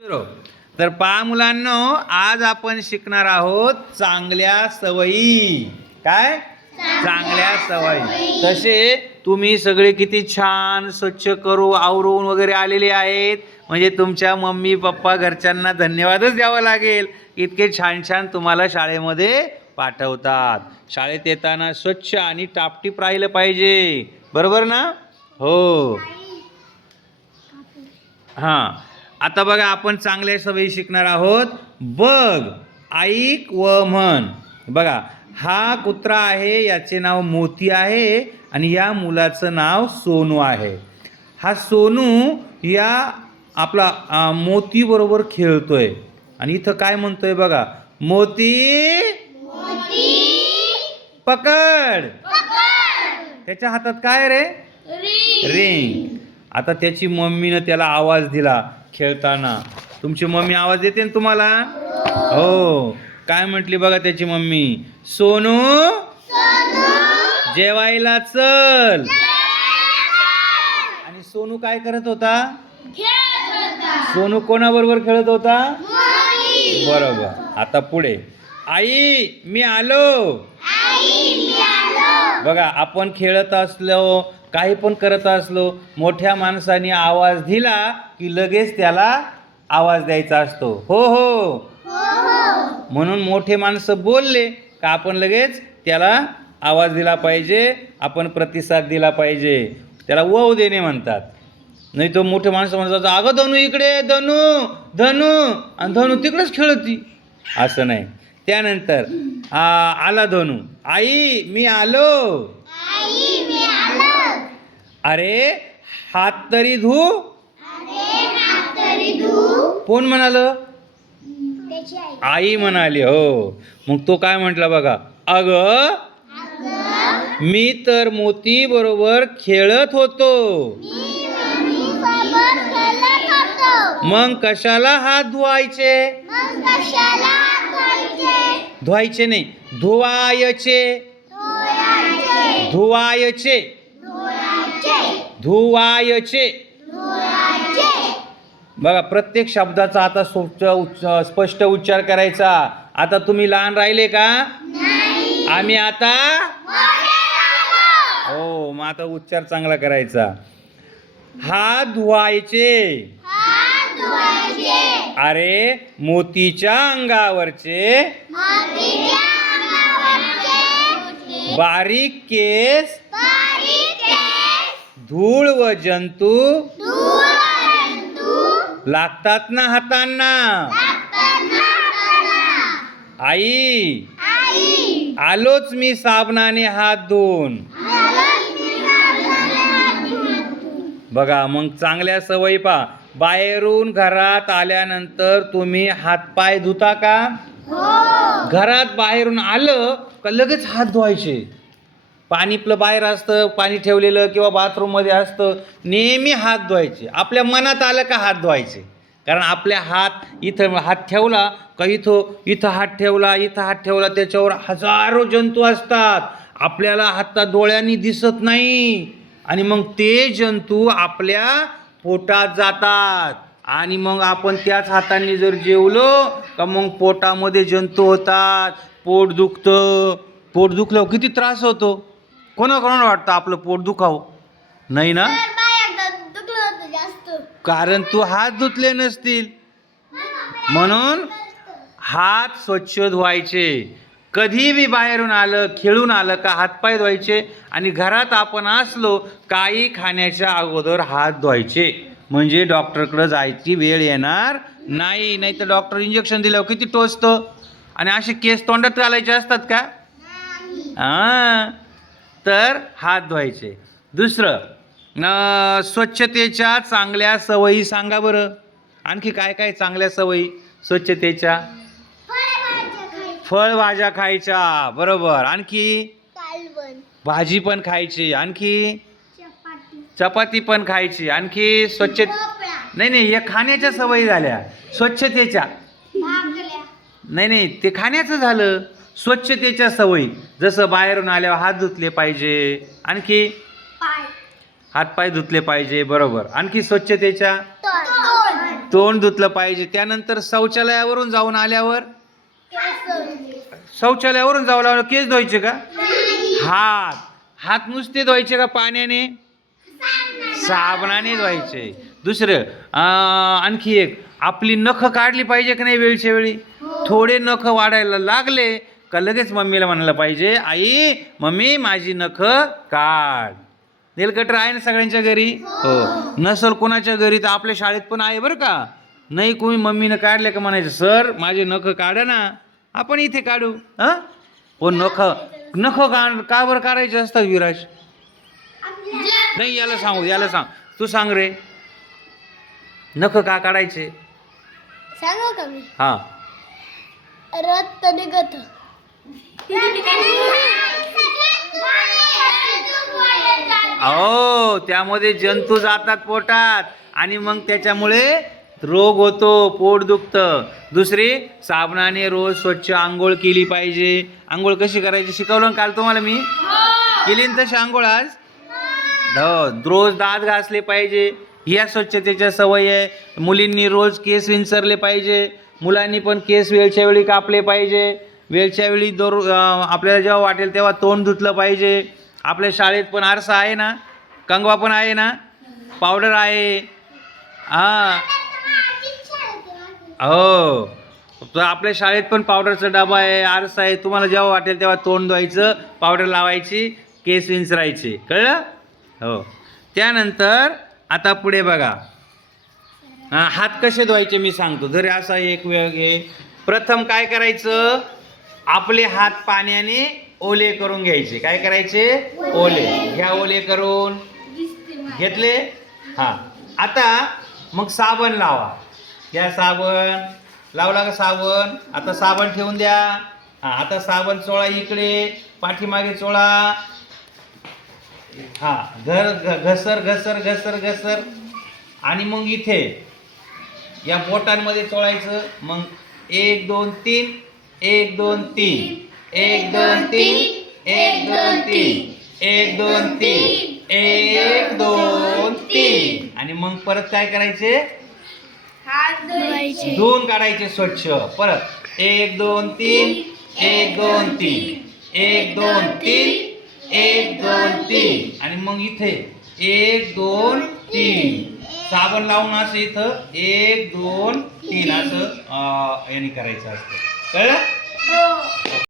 तर पहा मुलांनो, आज आपण शिकणार आहोत चांगल्या सवयी. काय चांगल्या सवयी? तसे तुम्ही सगळे किती छान स्वच्छ करू आवरून वगैरे आलेले आहेत. म्हणजे तुमच्या मम्मी पप्पा घरच्यांना धन्यवादच द्यावा लागेल. इतके छान छान तुम्हाला शाळेमध्ये पाठवतात. शाळेत येताना स्वच्छ आणि टापटीप राहिलं पाहिजे, बरोबर ना? हो. हां, आता बघा, आपण चांगल्या सवयी शिकणार आहोत. बघ, ऐक व म्हण. बघा, हा कुत्रा आहे, याचे नाव मोती आहे आणि या मुलाचं नाव सोनू आहे. हा सोनू या आपला मोती बरोबर खेळतोय आणि इथं काय म्हणतोय बघा, मोती पकड. त्याच्या हातात काय रे? रिंग. आता त्याची मम्मीनं त्याला आवाज दिला खेळताना. तुमची मम्मी आवाज देते ना तुम्हाला? हो. काय म्हटली बघा त्याची मम्मी? सोनू जेवायला चल. आणि सोनू काय करत होता? सोनू कोणाबरोबर खेळत होता? बरोबर. आता पुढे, आई मी आलो. बघा, आपण खेळत असलो, काही पण करत असलो, मोठ्या माणसाने आवाज दिला की लगेच त्याला आवाज द्यायचा असतो. हो हो. म्हणून मोठे माणसं बोलले का आपण लगेच त्याला आवाज दिला पाहिजे, आपण प्रतिसाद दिला पाहिजे. त्याला वव देणे म्हणतात. नाही तो मोठे माणसं म्हणतात, अगं धनू इकडे, धनू धनू, आणि धनू तिकडेच खेळती, असं नाही. त्यानंतर आला धनू, आई मी आलो. अरे हात तरी धू. कोण म्हणाल? आई म्हणाली. हो. मग तो काय म्हटला बघा, अग मी तर मोती बरोबर खेळत होतो. मग कशाला हात धुवायचे? धुवायचे नाही, धुवायचे. धुवायचे धुवायचे. बघा, प्रत्येक शब्दाचा आता स्पष्ट उच्चार करायचा. आता तुम्ही लहान राहिले का? आम्ही आता हो. मग आता उच्चार चांगला करायचा. हात धुवायचे. अरे मोतीच्या अंगावरचे बारीक केस, धूळ व जंतू लागतात ना हातांना. आई आलोच मी साबणाने हात धुवून. बघा, मग चांगल्या सवयी पहा. बाहेरून घरात आल्यानंतर तुम्ही हातपाय धुता का? घरात बाहेरून आलं का लगेच हात धुवायचे. पाणी आपलं बाहेर असतं, पाणी ठेवलेलं किंवा बाथरूममध्ये असतं, नेहमी हात धुवायचे. आपल्या मनात आलं का हात धुवायचे. कारण आपल्या इथं हात ठेवला का इथं हात ठेवला, इथं हात ठेवला, त्याच्यावर हजारो जंतू असतात. आपल्याला हातात डोळ्यांनी दिसत नाही आणि मग ते जंतू आपल्या पोटात जातात आणि मग आपण त्याच हातांनी जर जेवलो का मग पोटामध्ये जंतू होतात. पोट दुखतं. पोट दुखल्यावर किती त्रास होतो. कोणाकोणाला वाटतं आपलं पोट दुखावं? नाही ना? कारण तू हात धुतले नसतील. म्हणून हात स्वच्छ धुवायचे. कधी बी बाहेरून आलं, खेळून आलं का हातपाय धुवायचे. आणि घरात आपण असलो काही खाण्याच्या अगोदर हात धुवायचे. म्हणजे डॉक्टरकडे जायची वेळ येणार नाही. नाही तर डॉक्टर इंजेक्शन दिल्यावर किती टोचतं. आणि असे केस तोंडात घालायचे असतात का? तर हात धुवायचे. दुसरं, स्वच्छतेच्या चांगल्या सवयी सांगा बरं. आणखी काय काय चांगल्या सवयी स्वच्छतेच्या? फळभाज्या खायच्या, बरोबर. आणखी भाजी पण खायची. आणखी चपाती पण खायची. आणखी स्वच्छ नाही, हे खाण्याच्या सवयी झाल्या. स्वच्छतेच्या नाही, ते खाण्याचं झालं. स्वच्छतेच्या सवयी, जसं बाहेरून आल्यावर हात धुतले पाहिजे. आणखी हातपाय धुतले पाहिजे, बरोबर. आणखी स्वच्छतेच्या तोंड धुतलं पाहिजे. त्यानंतर शौचालयावरून जाऊन आल्यावर केस धुवायचे का? हात नुसते धुवायचे का पाण्याने? साबणाने धुवायचे. दुसरं आणखी एक, आपली नख काढली पाहिजे की नाही वेळच्या वेळी? थोडे नख वाढायला लागले का लगेच मम्मीला म्हणायला पाहिजे, आई मम्मी माझी नख काढ. नेल कटर आहे ना सगळ्यांच्या घरी? हो. नसल कोणाच्या घरी तर आपल्या शाळेत पण आहे बरं का. नाही कोणी मम्मीनं काढले का म्हणायचं, सर माझे नख काढा ना, आपण इथे काढू. पण नख का बरं काढायचे असतात विराज? नाही याला सांग, तू सांग रे, नख का काढायचे? सांगू का मी? हा. रक्त निघत. हो, त्यामध्ये जंतू जातात पोटात आणि मग त्याच्यामुळे रोग होतो, पोट दुखतं. दुसरी, साबणाने रोज स्वच्छ आंघोळ केली पाहिजे. आंघोळ कशी करायची शिकवलं काल तुम्हाला मी? केली ना तशी आंघोळ आज? हो. रोज दात घासले पाहिजे, ह्या स्वच्छतेच्या सवय आहे. मुलींनी रोज केस विंचरले पाहिजे. मुलांनी पण केस वेळच्या वेळी कापले पाहिजे. वेळच्या वेळी आपल्याला जेव्हा वाटेल तेव्हा तोंड धुतलं पाहिजे. आपल्या शाळेत पण आरसा आहे ना, कंगवा पण आहे ना, पावडर आहे. हो, तर आपल्या शाळेत पण पावडरचा डबा आहे, आरसा आहे. तुम्हाला जेव्हा वाटेल तेव्हा तोंड धुवायचं, पावडर लावायची, केस विंचरायचे. कळलं? हो. त्यानंतर आता पुढे बघा, हात कसे धुवायचे मी सांगतो. जरी असा एक वेळ घे. प्रथम काय करायचं, आपले हात पाण्याने ओले करून घ्यायचे. काय करायचे? ओले घ्या. ओले करून घेतले. आता मग साबण लावा. घ्या साबण. लावला का साबण? आता साबण ठेवून द्या. आता साबण चोळा, इकडे पाठीमागे चोळा. घसर आणि मग इथे या बोटांमध्ये चोळायचं. मग 1 2 3, 1 2 3, 1 2 3, 1 2 3, 1 2 3, 1 2 3. आणि मग परत काय करायचे? हात धुवायचे, धुवून काढायचे स्वच्छ. परत 1 2 3, 1 2 3, 1 2 3, 1 2 3. आणि मग इथे 1 2 3 साबण लावून असं इथं 1 2 3 असं याने करायचं असतं. कळलं?